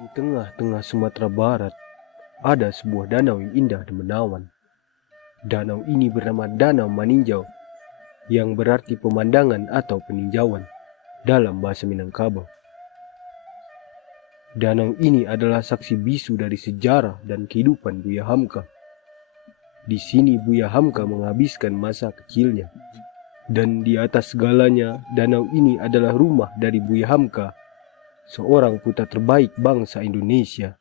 Di tengah-tengah Sumatera Barat, ada sebuah danau yang indah dan menawan. Danau ini bernama Danau Maninjau, yang berarti pemandangan atau peninjauan dalam bahasa Minangkabau. Danau ini adalah saksi bisu dari sejarah dan kehidupan Buya Hamka. Di sini Buya Hamka menghabiskan masa kecilnya. Dan di atas segalanya, danau ini adalah rumah dari Buya Hamka, seorang putra terbaik bangsa Indonesia.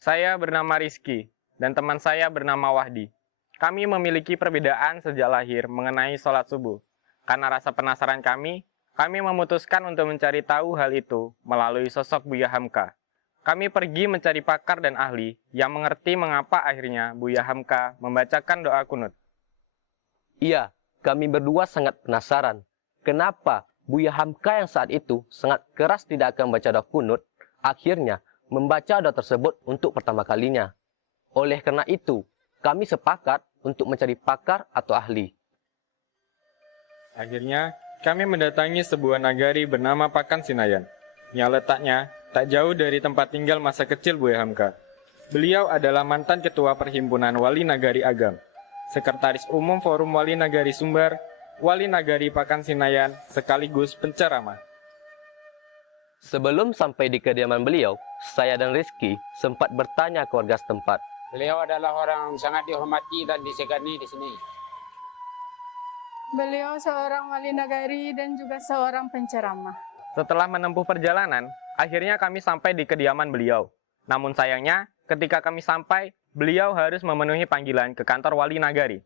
Saya bernama Rizky, dan teman saya bernama Wahdi. Kami memiliki perbedaan sejak lahir mengenai sholat subuh. Karena rasa penasaran kami memutuskan untuk mencari tahu hal itu melalui sosok Buya Hamka. Kami pergi mencari pakar dan ahli yang mengerti mengapa akhirnya Buya Hamka membacakan doa kunut. Iya, kami berdua sangat penasaran. Kenapa Buya Hamka yang saat itu sangat keras tidak akan membaca doa kunut, akhirnya membaca doa tersebut untuk pertama kalinya. Oleh karena itu, kami sepakat untuk mencari pakar atau ahli. Akhirnya, kami mendatangi sebuah nagari bernama Pakan Sinayan, yang letaknya tak jauh dari tempat tinggal masa kecil Buya Hamka. Beliau adalah mantan ketua Perhimpunan Wali Nagari Agam, Sekretaris Umum Forum Wali Nagari Sumbar, Wali Nagari Pakan Sinayan, sekaligus penceramah. Sebelum sampai di kediaman beliau, saya dan Rizky sempat bertanya ke warga setempat. Beliau adalah orang sangat dihormati dan disegani di sini. Beliau seorang wali nagari dan juga seorang penceramah. Setelah menempuh perjalanan, akhirnya kami sampai di kediaman beliau. Namun sayangnya, ketika kami sampai, beliau harus memenuhi panggilan ke kantor Wali Nagari.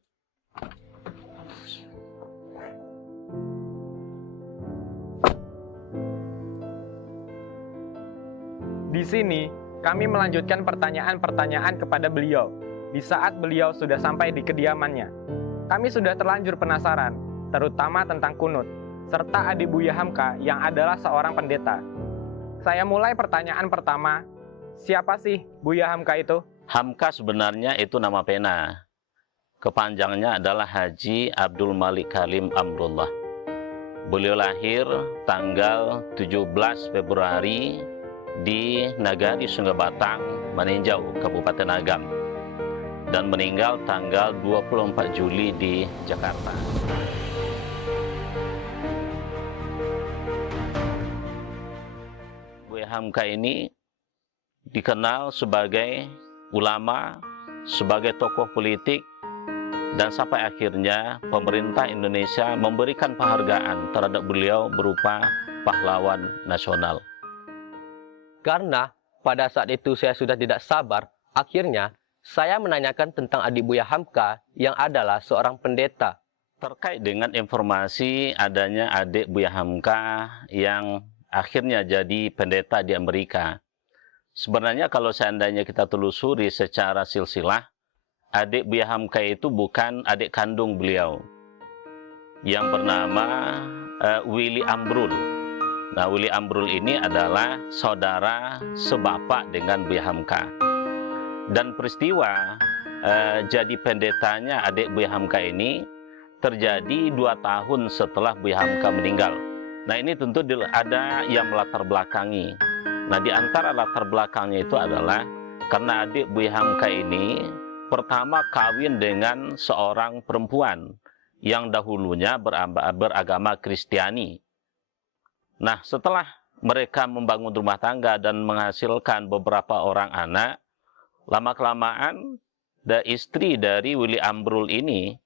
Di sini, kami melanjutkan pertanyaan-pertanyaan kepada beliau. Di saat beliau sudah sampai di kediamannya, kami sudah terlanjur penasaran, terutama tentang kunut, serta adik Buya Hamka yang adalah seorang pendeta. Saya mulai pertanyaan pertama, siapa sih Buya Hamka itu? Hamka sebenarnya itu nama pena. Kepanjangnya adalah Haji Abdul Malik Halim Amrullah. Beliau lahir tanggal 17 Februari di Nagari Sungai Batang, Maninjau, Kabupaten Agam, dan meninggal tanggal 24 Juli di Jakarta. Buya Hamka ini dikenal sebagai ulama, sebagai tokoh politik, dan sampai akhirnya pemerintah Indonesia memberikan penghargaan terhadap beliau berupa pahlawan nasional. Karena pada saat itu saya sudah tidak sabar, akhirnya saya menanyakan tentang adik Buya Hamka yang adalah seorang pendeta. Terkait dengan informasi adanya adik Buya Hamka yang akhirnya jadi pendeta di Amerika. Sebenarnya kalau seandainya kita telusuri secara silsilah, adik Buya Hamka itu bukan adik kandung beliau, yang bernama Willy Ambrul. Nah, Willy Ambrul ini adalah saudara sebapak dengan Buya Hamka. Dan peristiwa jadi pendetanya adik Buya Hamka ini terjadi 2 tahun setelah Buya Hamka meninggal. Nah, ini tentu ada yang melatar belakangi. Nah, di antara latar belakangnya itu adalah karena adik Buya Hamka ini pertama kawin dengan seorang perempuan yang dahulunya beragama Kristiani. Nah, setelah mereka membangun rumah tangga dan menghasilkan beberapa orang anak, lama-kelamaan istri dari Willy Ambrul ini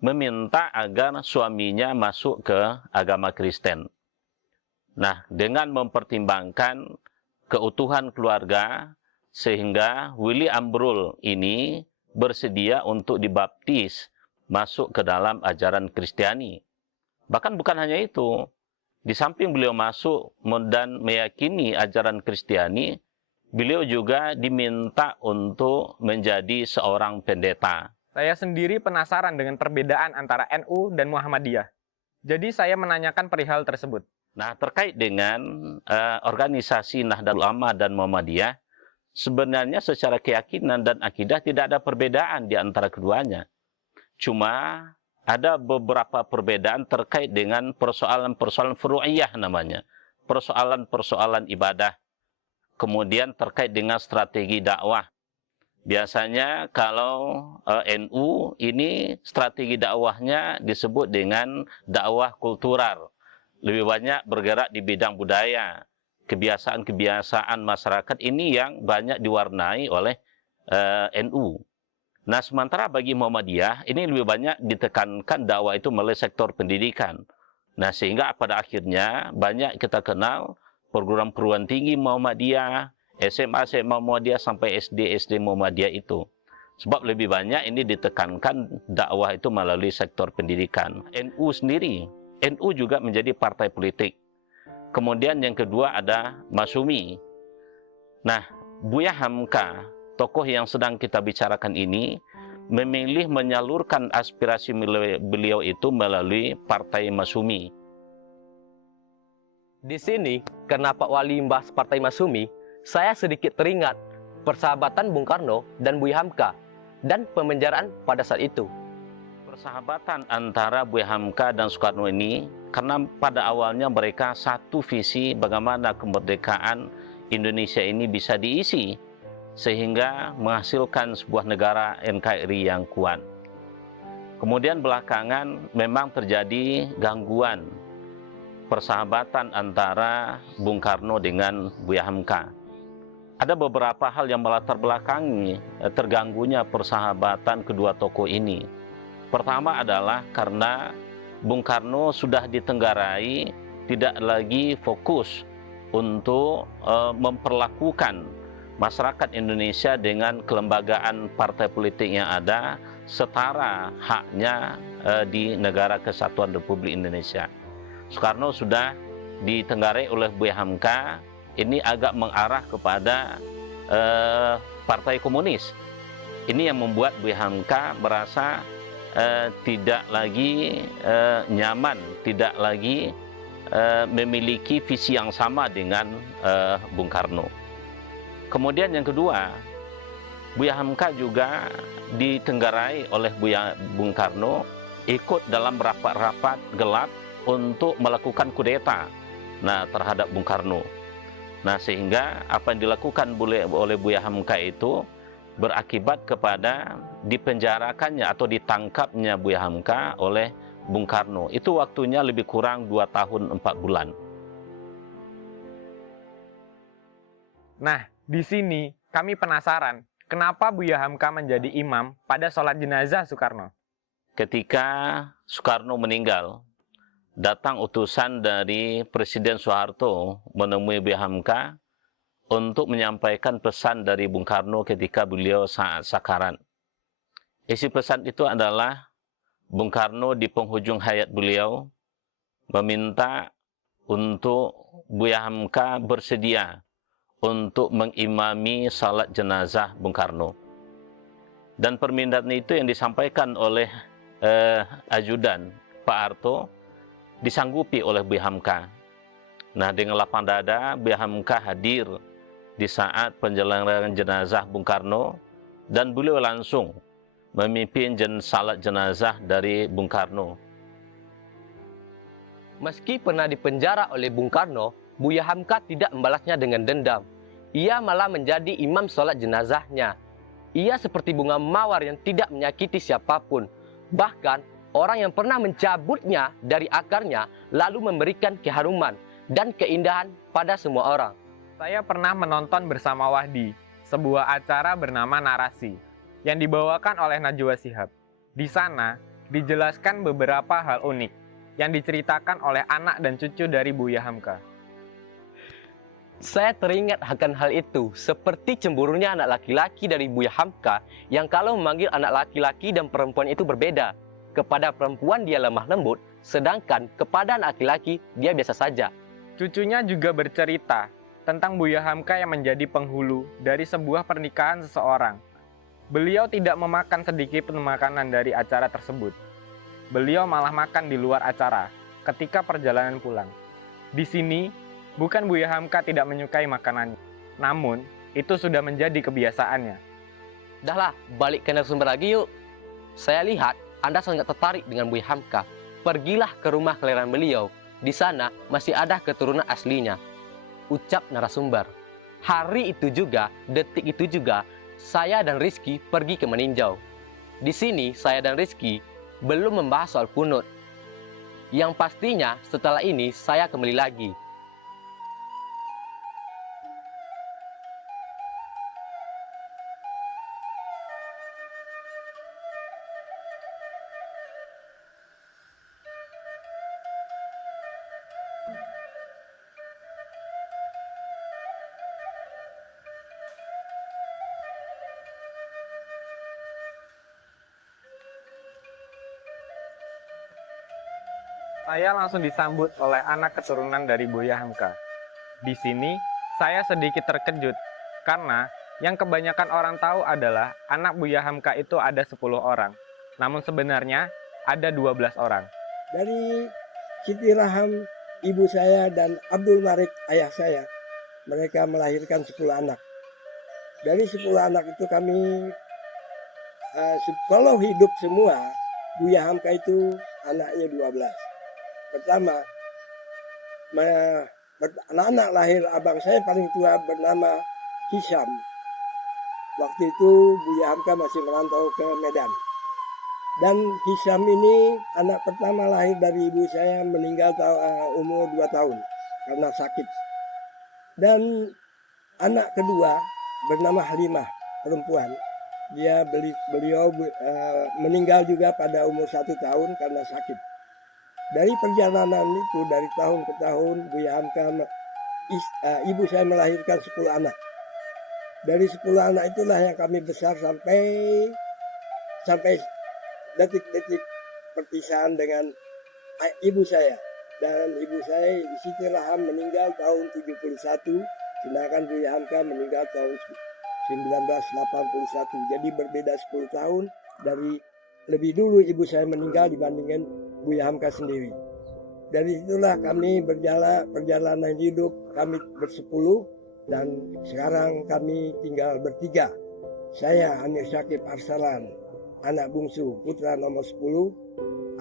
meminta agar suaminya masuk ke agama Kristen. Nah, dengan mempertimbangkan keutuhan keluarga, sehingga Willy Ambrul ini bersedia untuk dibaptis masuk ke dalam ajaran Kristiani. Bahkan bukan hanya itu, di samping beliau masuk dan meyakini ajaran Kristiani, beliau juga diminta untuk menjadi seorang pendeta. Saya sendiri penasaran dengan perbedaan antara NU dan Muhammadiyah. Jadi saya menanyakan perihal tersebut. Nah, terkait dengan organisasi Nahdlatul Ulama dan Muhammadiyah, sebenarnya secara keyakinan dan akidah tidak ada perbedaan di antara keduanya. Cuma ada beberapa perbedaan terkait dengan persoalan-persoalan furu'iyah namanya. persoalan-persoalan ibadah. Kemudian terkait dengan strategi dakwah. Biasanya kalau NU ini strategi dakwahnya disebut dengan dakwah kultural. Lebih banyak bergerak di bidang budaya. Kebiasaan-kebiasaan masyarakat ini yang banyak diwarnai oleh NU. Nah, sementara bagi Muhammadiyah ini lebih banyak ditekankan dakwah itu melalui sektor pendidikan. Nah, sehingga pada akhirnya banyak kita kenal program perguruan tinggi Muhammadiyah, SMA Muhammadiyah sampai SD Muhammadiyah itu. Sebab lebih banyak ini ditekankan dakwah itu melalui sektor pendidikan. NU sendiri, NU juga menjadi partai politik. Kemudian yang kedua ada Masyumi. Nah, Buya Hamka, tokoh yang sedang kita bicarakan ini, memilih menyalurkan aspirasi beliau itu melalui Partai Masyumi. Di sini, karena Pak Wali membahas Partai Masyumi, saya sedikit teringat persahabatan Bung Karno dan Buya Hamka dan pemenjaraan pada saat itu. Persahabatan antara Buya Hamka dan Soekarno ini, karena pada awalnya mereka satu visi bagaimana kemerdekaan Indonesia ini bisa diisi, sehingga menghasilkan sebuah negara NKRI yang kuat. Kemudian belakangan memang terjadi gangguan persahabatan antara Bung Karno dengan Buya Hamka. Ada beberapa hal yang melatar belakangi terganggunya persahabatan kedua tokoh ini. Pertama adalah karena Bung Karno sudah ditenggarai tidak lagi fokus untuk memperlakukan masyarakat Indonesia dengan kelembagaan partai politik yang ada setara haknya di negara kesatuan Republik Indonesia. Soekarno sudah ditenggarai oleh Buya Hamka, ini agak mengarah kepada partai komunis. Ini yang membuat Buya Hamka merasa tidak lagi nyaman, tidak lagi memiliki visi yang sama dengan Bung Karno. Kemudian yang kedua, Buya Hamka juga ditenggarai oleh Bung Karno ikut dalam rapat-rapat gelap untuk melakukan kudeta terhadap Bung Karno. Nah, sehingga apa yang dilakukan oleh Buya Hamka itu berakibat kepada dipenjarakannya atau ditangkapnya Buya Hamka oleh Bung Karno. Itu waktunya lebih kurang 2 tahun 4 bulan. Nah, di sini kami penasaran, kenapa Buya Hamka menjadi imam pada sholat jenazah Soekarno? Ketika Soekarno meninggal, datang utusan dari Presiden Soeharto menemui Buya Hamka untuk menyampaikan pesan dari Bung Karno ketika beliau saat sakarat. Isi pesan itu adalah Bung Karno di penghujung hayat beliau meminta untuk Buya Hamka bersedia untuk mengimami salat jenazah Bung Karno. Dan permintaan itu yang disampaikan oleh ajudan Pak Harto disanggupi oleh Buya Hamka. Nah, dengan lapang dada Buya Hamka hadir di saat penyelenggaraan jenazah Bung Karno dan beliau langsung memimpin salat jenazah dari Bung Karno. Meski pernah dipenjara oleh Bung Karno, Buya Hamka tidak membalasnya dengan dendam. Ia malah menjadi imam sholat jenazahnya. Ia seperti bunga mawar yang tidak menyakiti siapapun. Bahkan, orang yang pernah mencabutnya dari akarnya lalu memberikan keharuman dan keindahan pada semua orang. Saya pernah menonton bersama Wahdi sebuah acara bernama Narasi yang dibawakan oleh Najwa Shihab. Di sana dijelaskan beberapa hal unik yang diceritakan oleh anak dan cucu dari Buya Hamka. Saya teringat akan hal itu, seperti cemburunya anak laki-laki dari Buya Hamka yang kalau memanggil anak laki-laki dan perempuan itu berbeda. Kepada perempuan dia lemah lembut, sedangkan kepada anak laki-laki dia biasa saja. Cucunya juga bercerita tentang Buya Hamka yang menjadi penghulu dari sebuah pernikahan seseorang. Beliau tidak memakan sedikit pun makanan dari acara tersebut. Beliau malah makan di luar acara ketika perjalanan pulang. Di sini, bukan Buya Hamka tidak menyukai makanannya, namun itu sudah menjadi kebiasaannya. Dahlah, balik ke narasumber lagi yuk. Saya lihat Anda sangat tertarik dengan Buya Hamka. Pergilah ke rumah kelahiran beliau di sana masih ada keturunan aslinya. Ucap narasumber. Hari itu juga, detik itu juga, saya dan Rizky pergi ke meninjau. Di sini saya dan Rizky belum membahas soal kunut. Yang pastinya setelah ini saya kembali lagi. Saya langsung disambut oleh anak keturunan dari Buya Hamka. Di sini, saya sedikit terkejut karena yang kebanyakan orang tahu adalah anak Buya Hamka itu ada 10 orang. Namun sebenarnya ada 12 orang. Dari Siti Raham, ibu saya, dan Abdul Malik, ayah saya, mereka melahirkan 10 anak. Dari 10 anak itu kami, kalau hidup semua, Buya Hamka itu anaknya 12. Pertama, anak-anak lahir abang saya paling tua bernama Hisham. Waktu itu Buya Hamka masih merantau ke Medan. Dan Hisham ini anak pertama lahir dari ibu saya, meninggal umur 2 tahun karena sakit. Dan anak kedua bernama Halimah, perempuan. Beliau meninggal juga pada umur 1 tahun karena sakit. Dari perjalanan itu, dari tahun ke tahun, Buya Hamka, ibu saya melahirkan 10 anak. Dari 10 anak itulah yang kami besar sampai detik-detik perpisahan dengan ibu saya. Dan ibu saya, Siti Raham, meninggal tahun 71, sedangkan Buya Hamka meninggal tahun 1981. Jadi berbeda 10 tahun, dari lebih dulu ibu saya meninggal dibandingkan Buya Hamka sendiri. Dari itulah kami perjalanan hidup kami bersepuluh, dan sekarang kami tinggal bertiga. Saya Amir Syakib Arsalan, anak bungsu, putra nomor 10.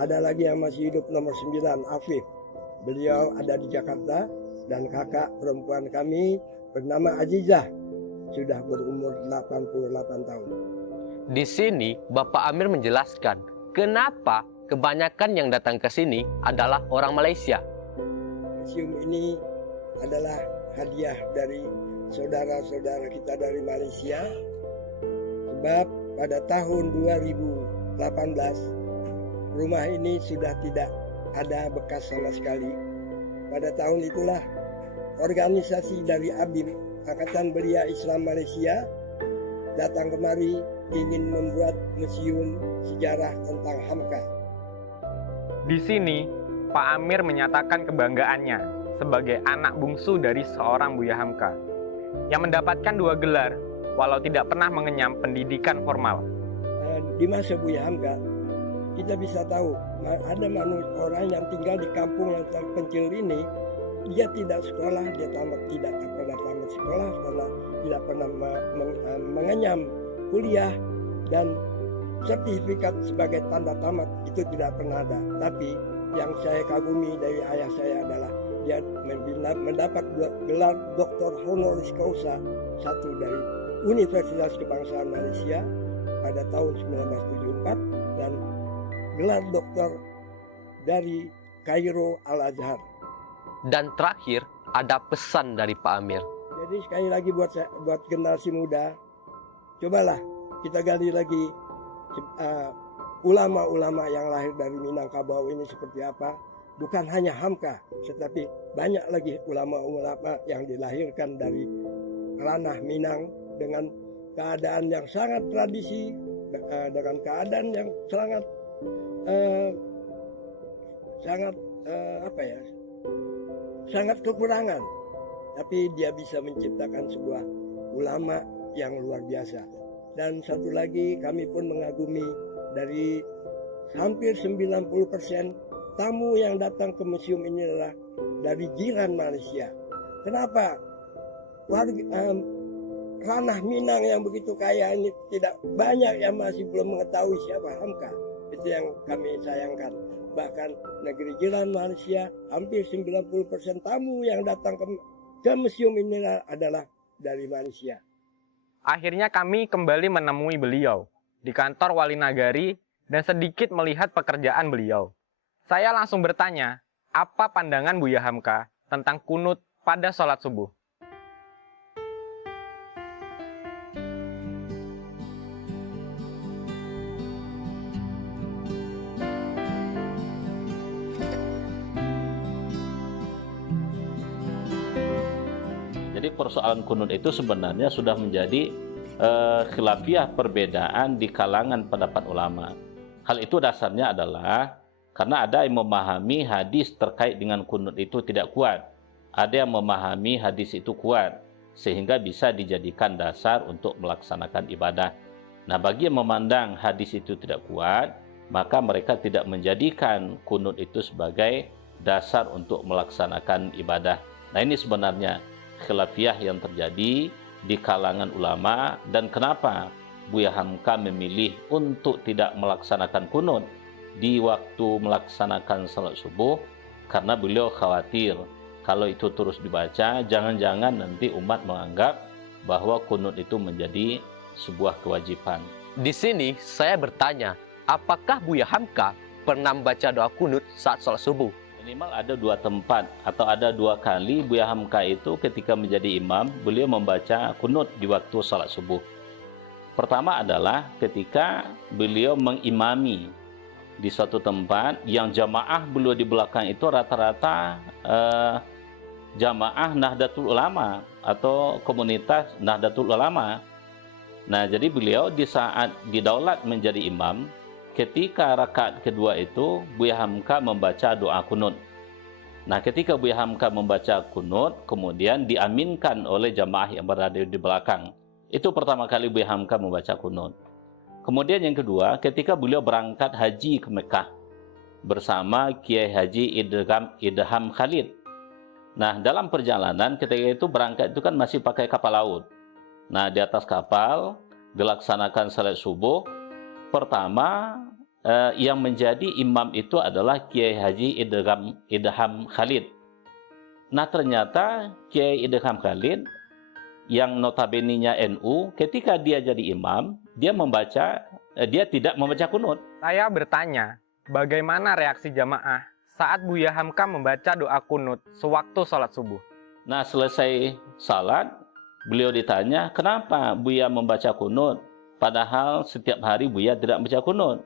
Ada lagi yang masih hidup nomor 9, Afif. Beliau ada di Jakarta. Dan kakak perempuan kami bernama Azizah, sudah berumur 88 tahun. Di sini Bapak Amir menjelaskan kenapa kebanyakan yang datang ke sini adalah orang Malaysia. Museum ini adalah hadiah dari saudara-saudara kita dari Malaysia. Sebab pada tahun 2018 rumah ini sudah tidak ada bekas sama sekali. Pada tahun itulah organisasi dari ABIM, Angkatan Belia Islam Malaysia, datang kemari ingin membuat museum sejarah tentang Hamka. Di sini, Pak Amir menyatakan kebanggaannya sebagai anak bungsu dari seorang Buya Hamka yang mendapatkan 2 gelar walau tidak pernah mengenyam pendidikan formal. Di masa Buya Hamka, kita bisa tahu ada orang yang tinggal di kampung yang terpencil ini, dia tidak sekolah, dia tidak pernah tamat sekolah, karena tidak pernah mengenyam kuliah, dan sertifikat sebagai tanda tamat itu tidak pernah ada. Tapi yang saya kagumi dari ayah saya adalah dia mendapat gelar Doktor Honoris Causa 1 dari Universitas Kebangsaan Malaysia pada tahun 1974, dan gelar doktor dari Kairo Al-Azhar. Dan terakhir ada pesan dari Pak Amir. Jadi sekali lagi buat generasi muda, cobalah kita gali lagi ulama-ulama yang lahir dari Minangkabau ini seperti apa. Bukan hanya Hamka, tetapi banyak lagi ulama-ulama yang dilahirkan dari ranah Minang dengan keadaan yang sangat tradisi, dengan keadaan yang sangat kekurangan, tapi dia bisa menciptakan sebuah ulama yang luar biasa. Dan satu lagi, kami pun mengagumi dari hampir 90% tamu yang datang ke museum ini adalah dari jiran Malaysia. Kenapa? Ranah Minang yang begitu kaya ini tidak banyak yang masih belum mengetahui siapa Hamka. Itu yang kami sayangkan. Bahkan negeri jiran Malaysia, hampir 90% tamu yang datang ke museum ini adalah dari Malaysia. Akhirnya kami kembali menemui beliau di kantor Wali Nagari dan sedikit melihat pekerjaan beliau. Saya langsung bertanya, apa pandangan Buya Hamka tentang kunut pada sholat subuh? Jadi persoalan kunut itu sebenarnya sudah menjadi khilafiyah, perbedaan di kalangan pendapat ulama. Hal itu dasarnya adalah karena ada yang memahami hadis terkait dengan kunut itu tidak kuat. Ada yang memahami hadis itu kuat, sehingga bisa dijadikan dasar untuk melaksanakan ibadah. Nah, bagi yang memandang hadis itu tidak kuat, maka mereka tidak menjadikan kunut itu sebagai dasar untuk melaksanakan ibadah. Nah, ini sebenarnya khilafiyah yang terjadi di kalangan ulama. Dan kenapa Buya Hamka memilih untuk tidak melaksanakan kunut di waktu melaksanakan salat subuh? Karena beliau khawatir kalau itu terus dibaca, jangan-jangan nanti umat menganggap bahwa kunut itu menjadi sebuah kewajiban. Di sini saya bertanya, apakah Buya Hamka pernah membaca doa kunut saat sholat subuh? Minimal ada 2 tempat atau ada 2 kali Buya Hamka itu ketika menjadi imam, beliau membaca kunut di waktu salat subuh. Pertama adalah ketika beliau mengimami di suatu tempat yang jamaah beliau di belakang itu rata-rata jamaah Nahdlatul Ulama atau komunitas Nahdlatul Ulama. Nah, jadi beliau di saat didaulat menjadi imam, ketika rakaat kedua itu Buya Hamka membaca doa kunut. Nah, ketika Buya Hamka membaca kunut, kemudian diaminkan oleh jamaah yang berada di belakang. Itu pertama kali Buya Hamka membaca kunut. Kemudian yang kedua, ketika beliau berangkat haji ke Mekah bersama Kiai Haji Idham Khalid. Nah, dalam perjalanan ketika itu berangkat itu kan masih pakai kapal laut. Nah, di atas kapal dilaksanakan salat subuh. Pertama yang menjadi imam itu adalah Kiai Haji Idham Khalid. Nah, ternyata Kiai Idham Khalid yang notabene-nya NU, ketika dia jadi imam, dia tidak membaca kunut. Saya bertanya, bagaimana reaksi jamaah saat Buya Hamka membaca doa kunut sewaktu sholat subuh? Nah, selesai salat, beliau ditanya, kenapa Buya membaca kunut? Padahal setiap hari Buya tidak membaca kunut.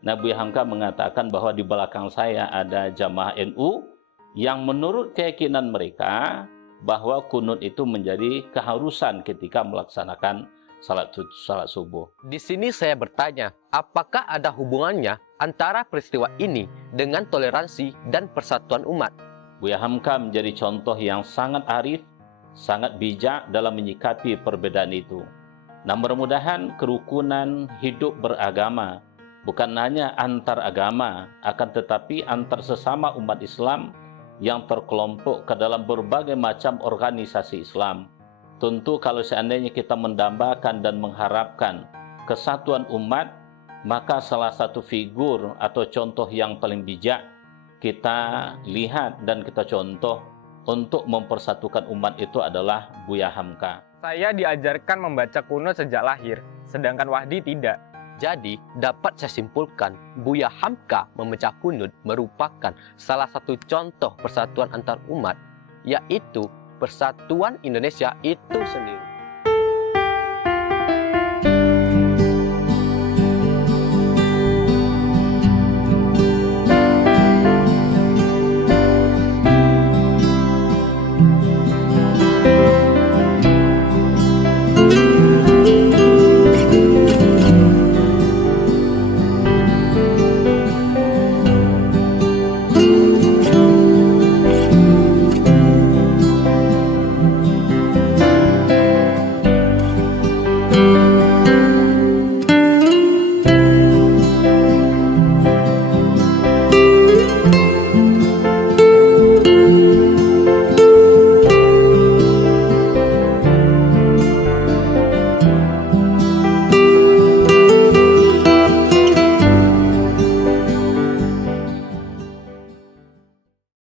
Nah, Buya Hamka mengatakan bahwa di belakang saya ada jamaah NU yang menurut keyakinan mereka bahwa kunut itu menjadi keharusan ketika melaksanakan salat subuh. Di sini saya bertanya, apakah ada hubungannya antara peristiwa ini dengan toleransi dan persatuan umat? Buya Hamka menjadi contoh yang sangat arif, sangat bijak dalam menyikapi perbedaan itu. Nah, mudah-mudahan kerukunan hidup beragama bukan hanya antar agama, akan tetapi antar sesama umat Islam yang terkelompok ke dalam berbagai macam organisasi Islam. Tentu kalau seandainya kita mendambakan dan mengharapkan kesatuan umat, maka salah satu figur atau contoh yang paling bijak kita lihat dan kita contoh untuk mempersatukan umat itu adalah Buya Hamka. Saya diajarkan membaca kunut sejak lahir, sedangkan Wahdi tidak. Jadi, dapat saya simpulkan, Buya Hamka membaca kunut merupakan salah satu contoh persatuan antar umat, yaitu persatuan Indonesia itu sendiri.